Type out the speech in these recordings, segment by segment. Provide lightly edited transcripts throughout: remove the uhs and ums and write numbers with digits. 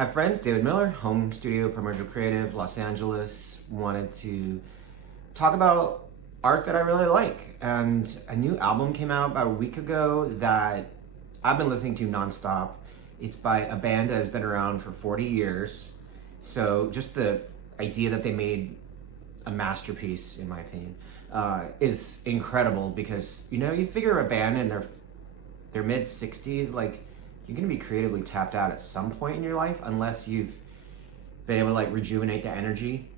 Hi friends, David Miller, home studio, Primordial Creative, Los Angeles. Wanted to talk about art that I really like. And a new album came out about a week ago that I've been listening to nonstop. It's by a band that has been around for 40 years. So just the idea that they made a masterpiece, in my opinion, is incredible because, you figure a band in their mid 60s, like, you're going to be creatively tapped out at some point in your life unless you've been able to like rejuvenate the energy.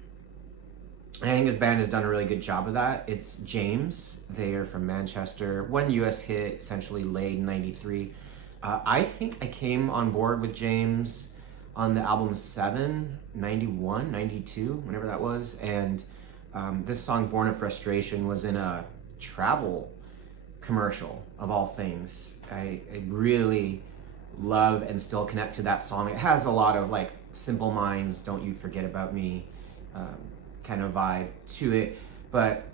And I think this band has done a really good job of that. It's James. They are from Manchester. One US hit, essentially late in 93. I think I came on board with James on the album 7, 91, 92, whenever that was. And this song, Born of Frustration, was in a travel commercial of all things. I really love and still connect to that song. It has a lot of like Simple Minds, Don't You Forget About Me kind of vibe to it, but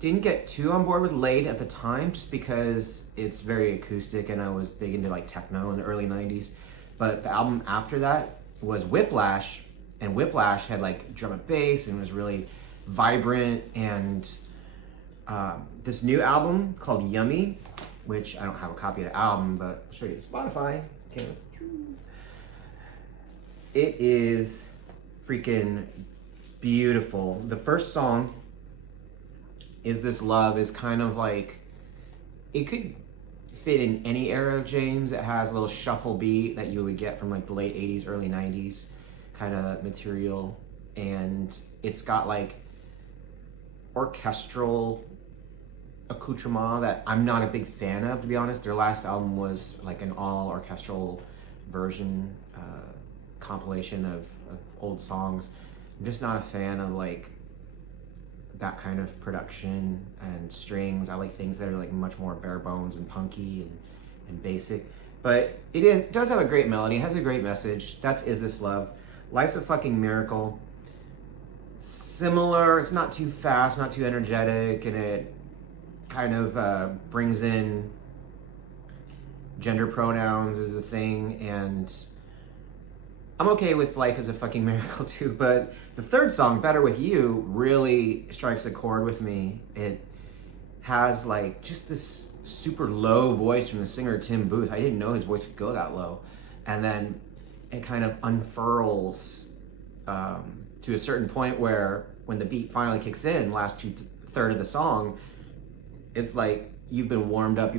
didn't get too on board with Late at the time just because it's very acoustic and I was big into like techno in the early 90s. But the album after that was Whiplash, and Whiplash had like drum and bass and was really vibrant. And this new album called Yummy, which I don't have a copy of the album, but I'll show you Spotify. Okay. It is freaking beautiful. The first song, Is This Love, is kind of like, it could fit in any era of James. It has a little shuffle beat that you would get from like the late 80s, early 90s kind of material. And it's got like orchestral accoutrement that I'm not a big fan of, to be honest. Their last album was like an all orchestral version, compilation of old songs. I'm just not a fan of like that kind of production and strings. I like things that are like much more bare bones and punky and basic. But does have a great melody, it has a great message. That's Is This Love. Life's a Fucking Miracle. Similar, it's not too fast, not too energetic, and it kind of brings in gender pronouns as a thing, and I'm okay with Life is a Fucking Miracle too. But the third song, Better With You, really strikes a chord with me. It has like just this super low voice from the singer Tim Booth. I didn't know his voice could go that low. And then it kind of unfurls to a certain point where when the beat finally kicks in, last third of the song, it's like you've been warmed up,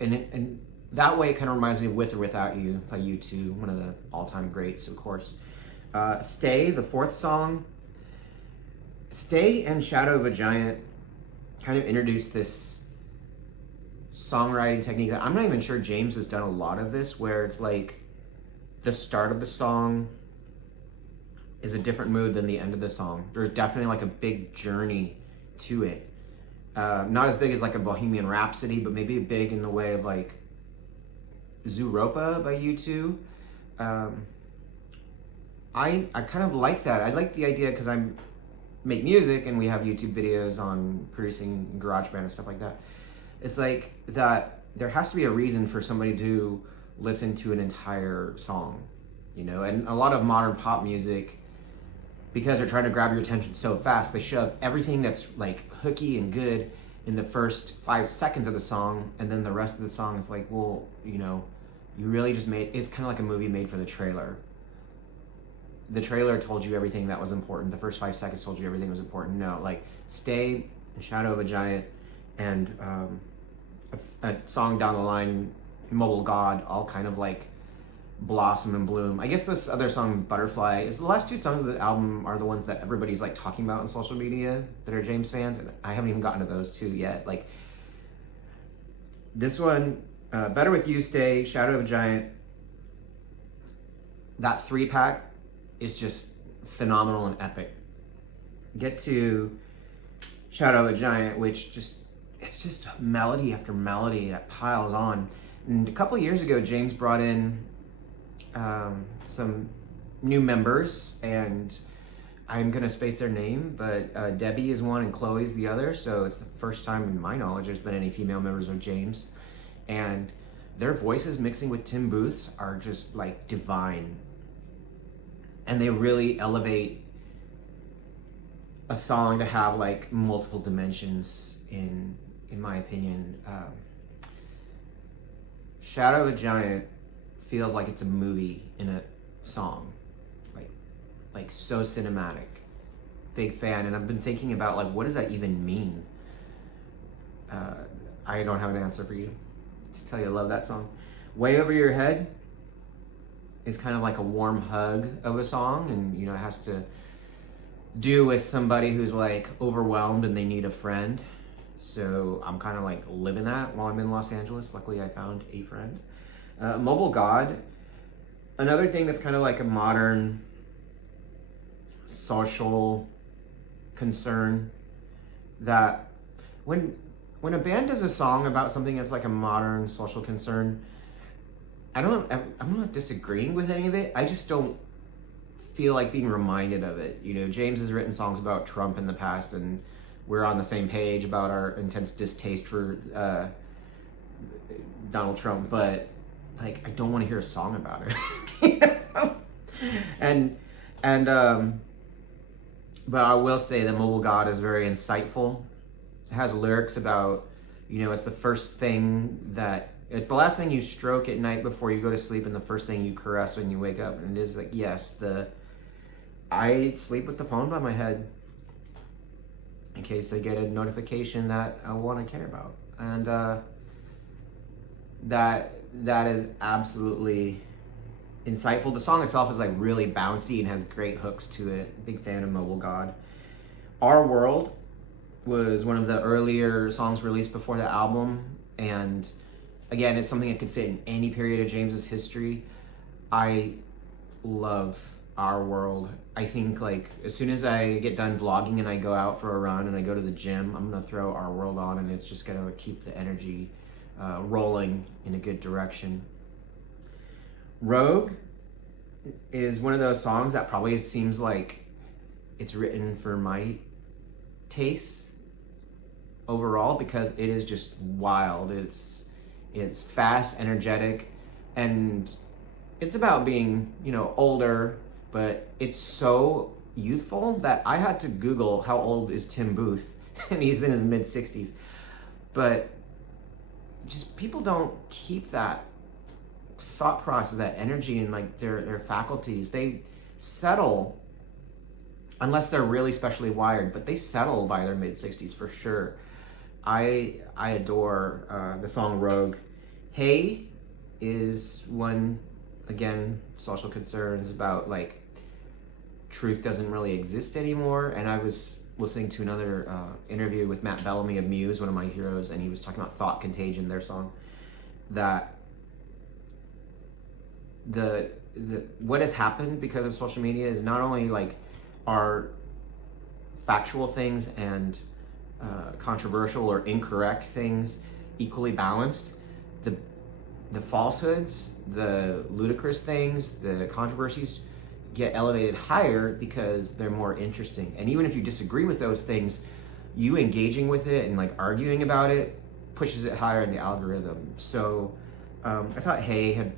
and that way it kind of reminds me of With or Without You by U2, one of the all-time greats, of course. Stay, the fourth song. Stay and Shadow of a Giant kind of introduced this songwriting technique that I'm not even sure James has done a lot of this, where it's like the start of the song is a different mood than the end of the song. There's definitely like a big journey to it. Not as big as like a Bohemian Rhapsody, but maybe big in the way of like Zooropa by U2. I kind of like that. I like the idea because I make music and we have YouTube videos on producing GarageBand and stuff like that. It's like that there has to be a reason for somebody to listen to an entire song, and a lot of modern pop music, because they're trying to grab your attention so fast, they shove everything that's like hooky and good in the first 5 seconds of the song, and then the rest of the song is like, well, you really just it's kind of like a movie made for the trailer. The trailer told you everything that was important. The first 5 seconds told you everything was important. No, like Stay, Shadow of a Giant, and a song down the line, Mobile God, all kind of like blossom and bloom. I guess this other song, Butterfly, is the last two songs of the album are the ones that everybody's like talking about on social media that are James fans, and I haven't even gotten to those two yet. Like this one, Better With You, Stay, Shadow of a Giant, that 3-pack is just phenomenal and epic. Get to Shadow of a Giant, which it's just melody after melody that piles on. And a couple years ago, James brought in some new members, and I'm gonna space their name, but Debbie is one and Chloe's the other. So it's the first time in my knowledge there's been any female members of James. And their voices mixing with Tim Booth's are just like divine. And they really elevate a song to have like multiple dimensions in my opinion. Shadow of a Giant feels like it's a movie in a song. Like so cinematic. Big fan, and I've been thinking about like what does that even mean? I don't have an answer for you. Just tell you I love that song. Way Over Your Head is kind of like a warm hug of a song, and it has to do with somebody who's like overwhelmed and they need a friend. So I'm kind of like living that while I'm in Los Angeles. Luckily I found a friend. Mobile God, another thing that's kind of like a modern social concern, that when a band does a song about something that's like a modern social concern, I'm not disagreeing with any of it. I just don't feel like being reminded of it. James has written songs about Trump in the past, and we're on the same page about our intense distaste for Donald Trump, but like I don't want to hear a song about it. But I will say that Mobile God is very insightful. It has lyrics about, it's the last thing you stroke at night before you go to sleep, and the first thing you caress when you wake up. And it is like, yes, I sleep with the phone by my head in case I get a notification that I want to care about. And that is absolutely insightful. The song itself is like really bouncy and has great hooks to it. Big fan of Mobile God. Our World was one of the earlier songs released before the album, and again, it's something that could fit in any period of James's history. I love Our World. I think like as soon as I get done vlogging and I go out for a run and I go to the gym, I'm gonna throw Our World on, and it's just gonna keep the energy rolling in a good direction. Rogue is one of those songs that probably seems like it's written for my taste overall, because it is just wild. It's fast, energetic, and it's about being, older, but it's so youthful that I had to Google how old is Tim Booth, and he's in his mid-60s. But just people don't keep that thought process, that energy, and like their faculties. They settle, unless they're really specially wired, but they settle by their mid-60s for sure. I adore the song Rogue. Hey is one, again, social concerns about like truth doesn't really exist anymore. And I was listening to another interview with Matt Bellamy of Muse, one of my heroes, and he was talking about Thought Contagion, their song, that the what has happened because of social media is not only like our factual things and controversial or incorrect things equally balanced, the falsehoods, the ludicrous things, the controversies get elevated higher because they're more interesting. And even if you disagree with those things, you engaging with it and like arguing about it pushes it higher in the algorithm. So I thought Hey had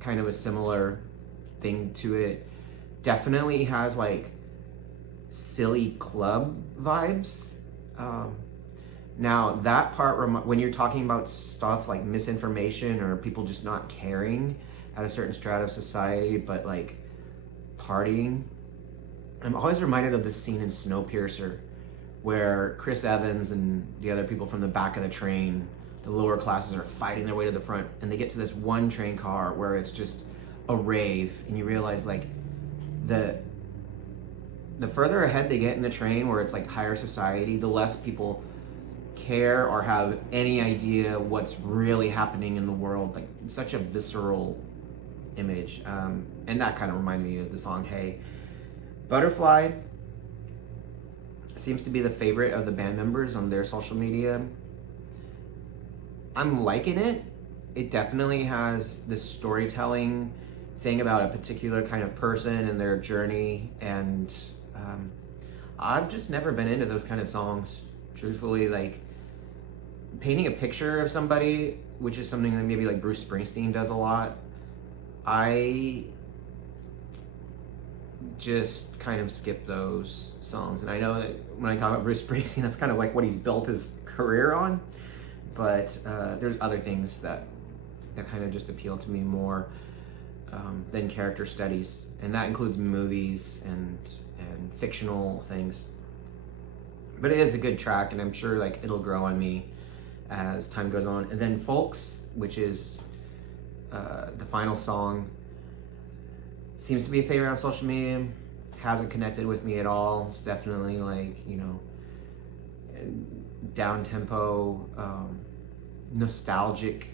kind of a similar thing to it. Definitely has like silly club vibes. Now that part, when you're talking about stuff like misinformation or people just not caring at a certain strata of society, but like partying, I'm always reminded of this scene in Snowpiercer where Chris Evans and the other people from the back of the train, the lower classes, are fighting their way to the front, and they get to this one train car where it's just a rave, and you realize like the further ahead they get in the train where it's like higher society, the less people care or have any idea what's really happening in the world. Like such a visceral image, and that kind of reminded me of the song Hey. Butterfly seems to be the favorite of the band members on their social media. I'm liking it. It definitely has this storytelling thing about a particular kind of person and their journey, and I've just never been into those kind of songs, truthfully. Like painting a picture of somebody which is something that maybe like Bruce Springsteen does a lot, I just kind of skip those songs. And I know that when I talk about Bruce Springsteen, that's kind of like what he's built his career on. But there's other things that kind of just appeal to me more than character studies, and that includes movies and fictional things. But it is a good track, and I'm sure like it'll grow on me as time goes on. And then Folks, which is the final song, seems to be a favorite on social media. Hasn't connected with me at all. It's definitely like, you know, down tempo, nostalgic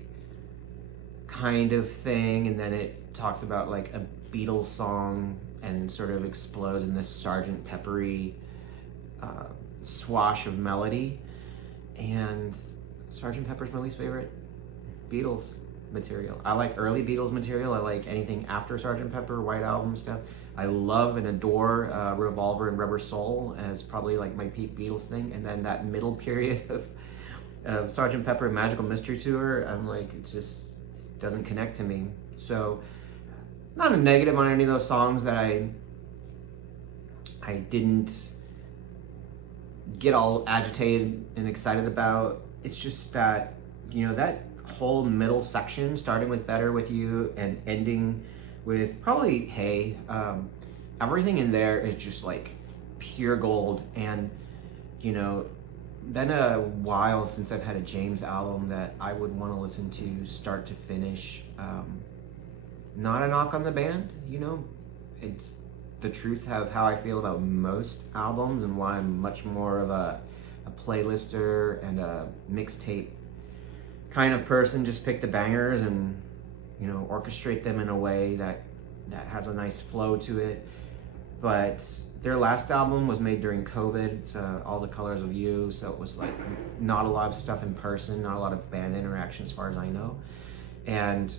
kind of thing. And then it talks about like a Beatles song and sort of explodes in this Sgt. Peppery swash of melody. And Sgt. Pepper's my least favorite Beatles material. I like early Beatles material. I like anything after Sgt. Pepper, White Album stuff. I love and adore Revolver and Rubber Soul as probably like my peak Beatles thing. And then that middle period of Sgt. Pepper and Magical Mystery Tour, I'm like, it just doesn't connect to me. So not a negative on any of those songs that I didn't get all agitated and excited about. It's just that, you know, that whole middle section, starting with Better With You and ending with probably Hey, everything in there is just like pure gold. And, you know, been a while since I've had a James album that I would want to listen to start to finish. Not a knock on the band, you know, it's the truth of how I feel about most albums and why I'm much more of a playlister and a mixtape kind of person. Just pick the bangers and, you know, orchestrate them in a way that has a nice flow to it. But their last album was made during COVID. It's All the Colors of You, so it was like not a lot of stuff in person, not a lot of band interaction as far as I know. And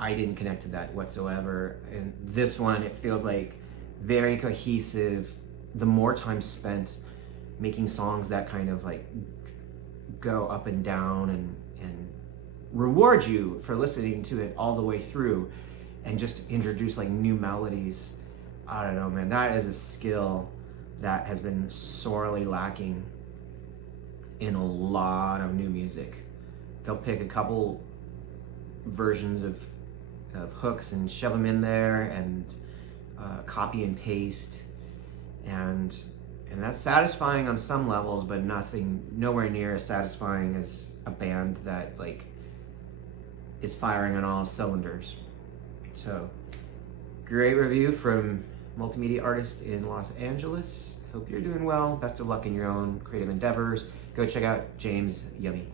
I didn't connect to that whatsoever. And this one, it feels like very cohesive. The more time spent making songs that kind of like go up and down and reward you for listening to it all the way through and just introduce like new melodies. I don't know, man, that is a skill that has been sorely lacking in a lot of new music. They'll pick a couple versions of hooks and shove them in there and copy and paste, and that's satisfying on some levels, but nowhere near as satisfying as a band that like is firing on all cylinders. So great review from multimedia artist in Los Angeles. Hope you're doing well. Best of luck in your own creative endeavors. Go check out James Yummy.